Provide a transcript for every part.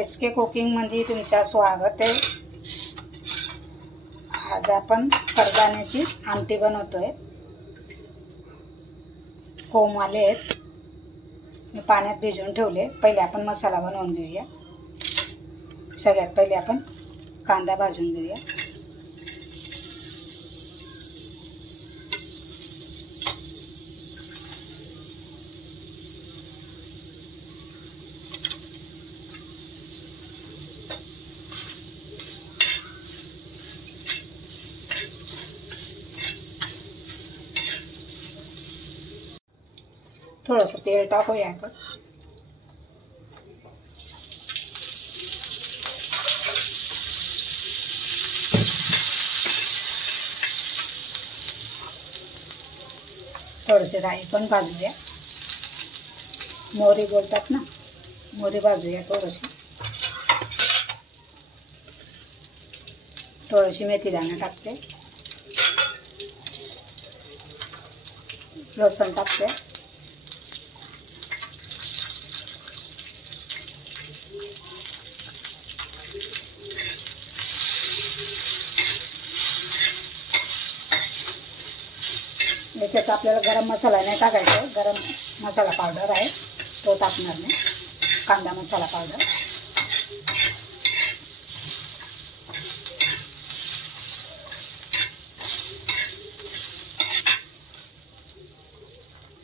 SK cooking मध्ये तुमचं स्वागत आहे। आज आपण कडधान्याची आमटी बनवतोय। कोंब आले आहेत, मी पाण्यात भिजवून ठेवले। पहिले आपण मसाला बनवून घेऊया। सगळ्यात पहिले आपण कांदा भाजून घेऊया। थोडंसं तेल टाकूया आपण। थोडेसे राई पण भाजूया। मोहरी बोलतात ना, मोहरी भाजूया थोडीशी। थोडीशी मेथी दाणे टाकते, लसूण टाकते, याच्यात आपल्याला गरम मसाला नाही टाकायचा, गरम मसाला पावडर आहे तो टाकणार नाही, कांदा मसाला पावडर।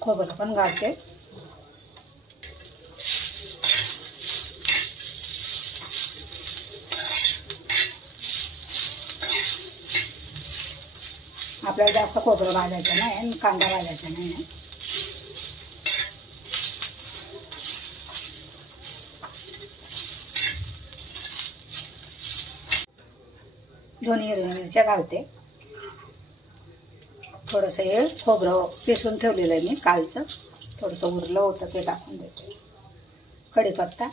खोबरं पण घालते। आपल्याला जास्त खोबरं भाजायचं नाही आणि कांदा भाजायचा नाही। दोन्ही हिरव्या मिरच्या घालते। थोडंसं हे खोबरं पिसून ठेवलेलं आहे मी कालचं, थोडंसं उरलं होतं ते टाकून देते। कढीपत्ता,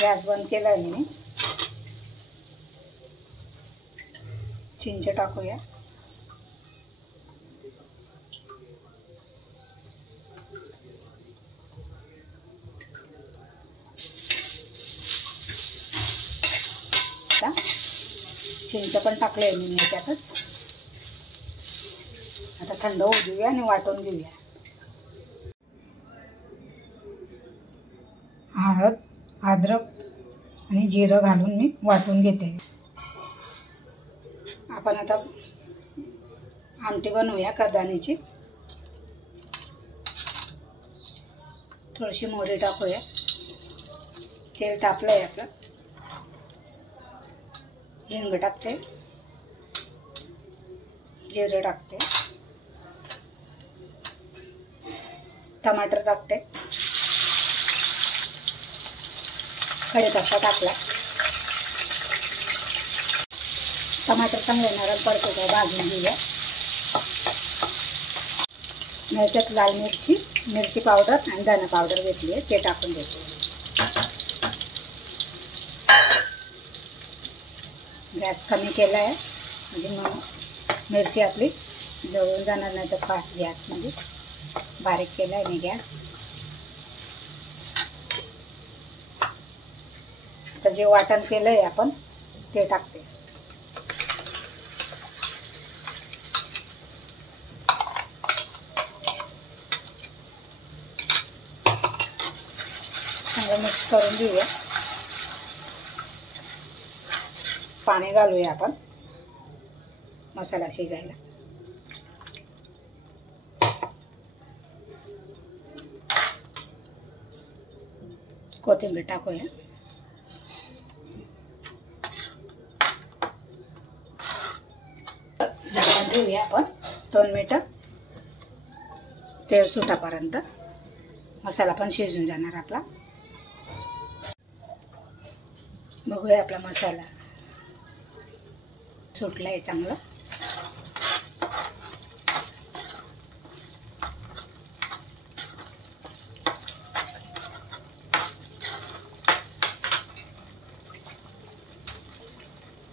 गॅस बंद केला आहे मी। चिंच टाकूया, चिंच पण टाकले मी याच्यातच। आता थंड होऊ देऊया आणि वाटून घेऊया। हळद, अद्रक आणि जिरं घालून मी वाटून घेते। आपण आता आमटी बनवूया कडधान्याची। थोडीशी मोहरी टाकूया, तेल तापलंय आपलं, हिंग टाकते, जिरं टाकते, टमाटर टाकते, कढीपत्ता टाकला। टमाटर चांगले नरम पडतो का भाजून घेऊया। याच्यात लाल मिरची पावडर आणि धना पावडर घेतली आहे, ते टाकून देते। गॅस कमी केला आहे म्हणजे मग मिरची आपली जळून जाणार नाही तर फास्ट गॅसमध्ये। बारीक केला आहे मी गॅस। आता जे वाटण केलं आहे आपण ते टाकते। चांगलं मिक्स करून घेऊया। पाणी घालूया आपण मसाला शिजायला। कोथिंबीर टाकूया। झाकण ठेवूया आपण 2 मिनिटं, तेल सुटापर्यंत। मसाला पण शिजून जाणार आपला। बघूया आपला मसाला सुटलाय चांगलं।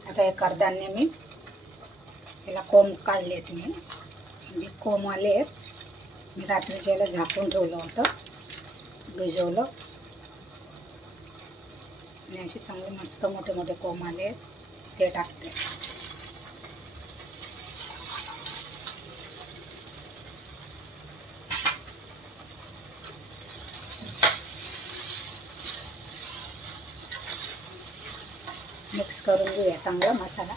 आता हे कडधान्य मी याला कोंब काढलेत मी, म्हणजे कोंब आले आहेत. मी रात्रीच्या याला झाकून ठेवलं होतं, भिजवलं आणि असे चांगले मस्त मोठे मोठे कोंब आले आहेत, ते टाकते. मिक्स करून घेऊया चांगला मसाला.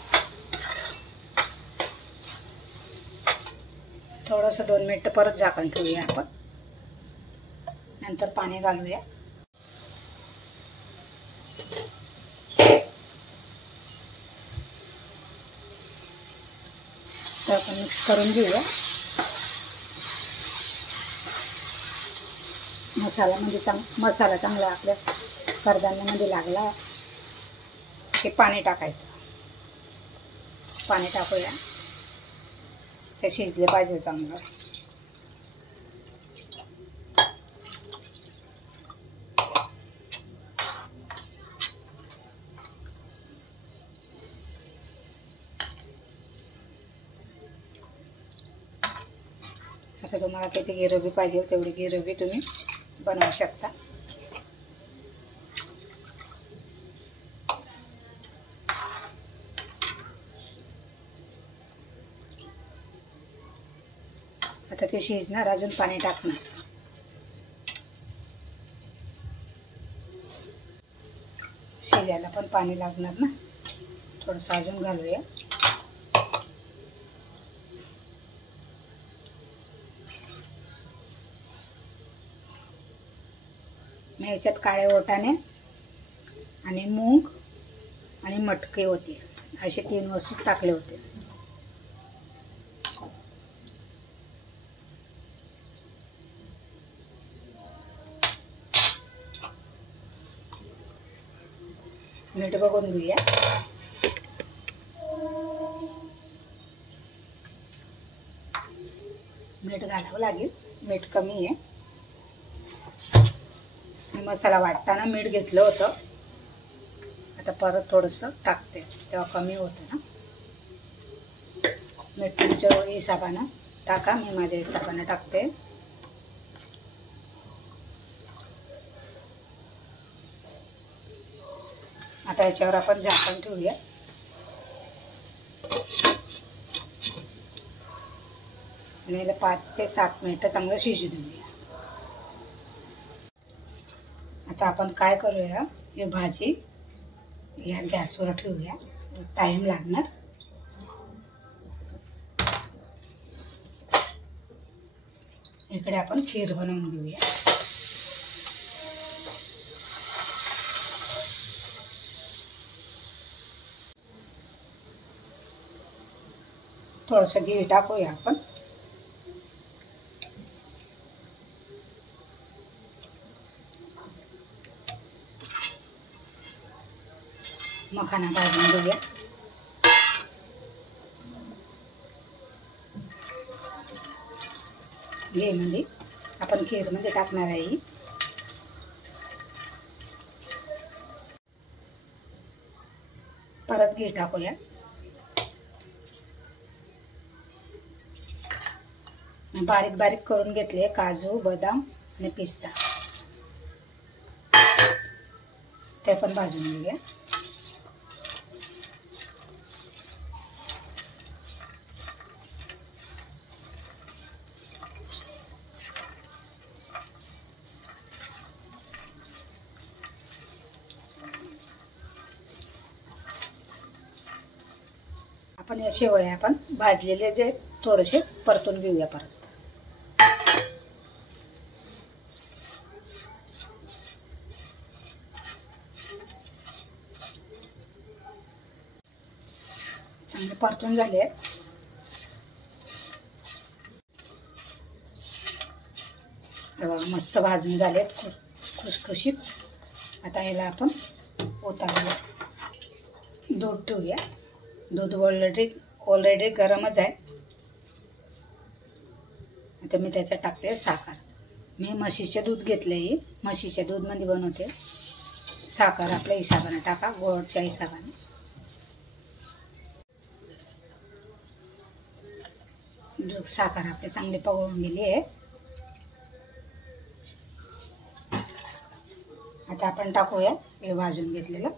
थोडंसं 2 मिनिटं परत झाकण ठेवूया आपण, नंतर पाणी घालूया. तर आपण मिक्स करून घेऊया. मसाला चांगला आपल्या कडधान्यामध्ये लागला की पाणी टाकायचं. पाणी टाकूया, ते शिजले पाहिजे चांगलं. आता तुम्हाला किती गिरवी पाहिजे तेवढी गिरवी तुम्ही बनवू शकता. आता ते शिजणार, अजून पाणी टाकणार. शिजायला पण पाणी लागणार ना, थोडंसं अजून घालूया. मी ह्याच्यात काळे वाटाणे आणि मूग आणि मटके होते, असे 3 वस्तू टाकले होते. मीठ बघून घेऊया. मीठ घालावं लागेल, मीठ कमी आहे. मी मसाला वाटताना मीठ घेतलं होतं, आता परत थोडंसं टाकते, तेव्हा कमी होतं ना. मीठ तुमच्या हिशोबानं टाका, मी माझ्या हिशोबानं टाकते. आता याच्यावर आपण झाकण ठेवूया. आणि याला 5 ते 7 मिनिटं चांगलं शिजू देऊया. आता आपण काय करूया, ही भाजी या गॅसवर ठेवूया, टाइम लागणार. इकडे आपण खीर बनवून घेऊया. थोडंसं घी टाकूया आपण. मखाना भाजून घेऊया. घीमध्ये आपण खीरमध्ये टाकणार आहे. परत घी टाकूया. मी बारीक बारीक करून घेतले काजू, बदाम आणि पिस्ता, ते पण भाजून घेऊया. आपण या शेवया आपण भाजलेले जे थोडेसे परतून घेऊया परत. चांगले परतून झाले. मस्त भाजून झालेत खुसखुशीत. आता याला आपण उतारूया. दूध ठेवूया. दूध ऑलरेडी गरमच आहे. आता मी त्याच्यात टाकते साखर. मी म्हशीचे दूध घेतले, म्हशीच्या दूधमध्ये बनवते. साखर आपल्या हिशोबाने टाका, गोडच्या हिशोबाने. साखर आपली चांगली पगळून गेली आहे. आता आपण टाकूया हे भाजून घेतलेलं.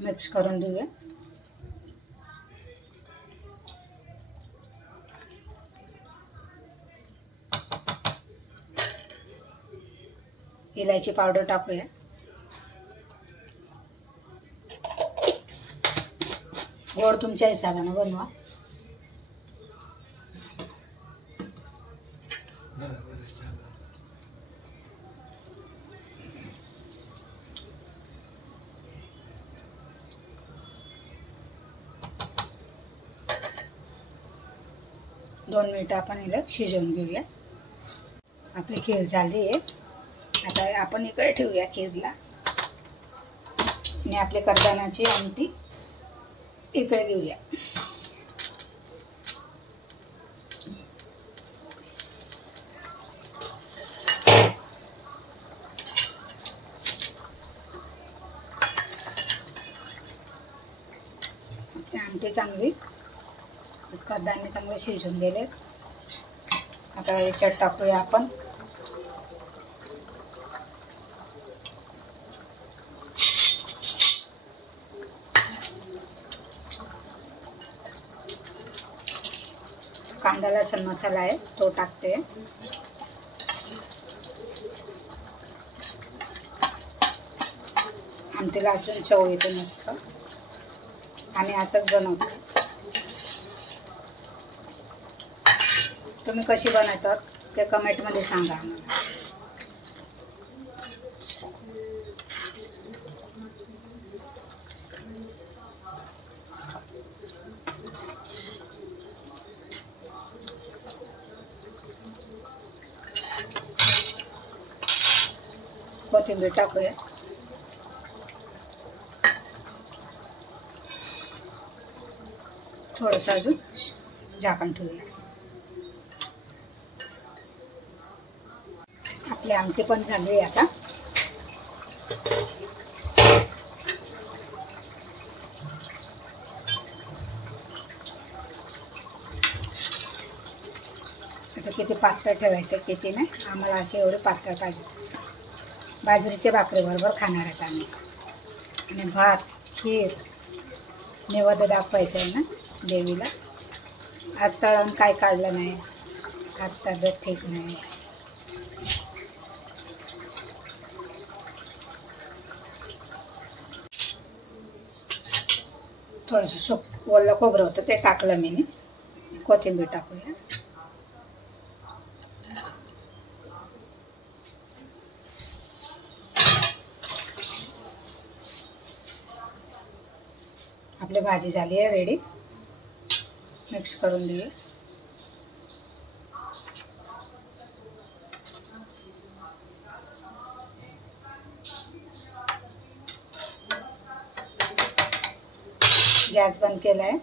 मिक्स करून देऊया. इलायची पावडर टाकूया. गोड तुमच्या हिशोबाने बनवा. दोन मिनिटं आपण हिला शिजवून घेऊया. आपली खीर झाली आहे. आता आपण इकडे ठेवूया खीरला आणि आपली कडधान्याची आमटी इकडे घेऊया. आमटी चांगली कडधान्य चांगले शिजून गेले. आता याच्यात टाकूया आपण कांदा लसूण मसाला आहे तो टाकते. आमटीला अजून चव येते मस्त. आम्ही असंच बनवतो. तुम्ही कशी बनवतात ते कमेंटमध्ये सांगा आम्हाला. कोथिंबीर टाकूया. थोडंसं अजून झाकण ठेवूया. आपली आमटी पण झाली आहे. आता किती पातळ ठेवायचं किती नाही. आम्हाला असे एवढे पातळ पाहिजे. बाजरीच्या भाकरीबरोबर खाणार आहेत आम्ही. आणि भात खीर नैवेद्य दाखवायचं आहे ना देवीला. आज तळण काय काढलं नाही. आज तब्येत ठीक नाही. थोडंसं ओलं खोबरं होतं ते टाकलं मी. कोथिंबीर टाकूया. आपली भाजी झाली आहे रेडी. मिक्स करून देऊया. गॅस बंद केला आहे.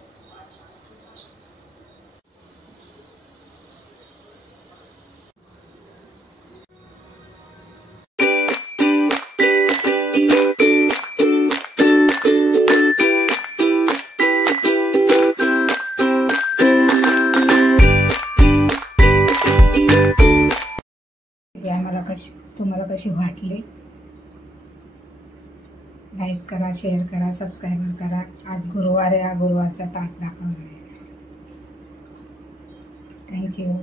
तुम्हाला कशी वाटली लाईक करा, शेअर करा, सबस्क्राईब करा. आज गुरुवार आहे. गुरुवारचा ताट दाखवला आहे. थँक्यू.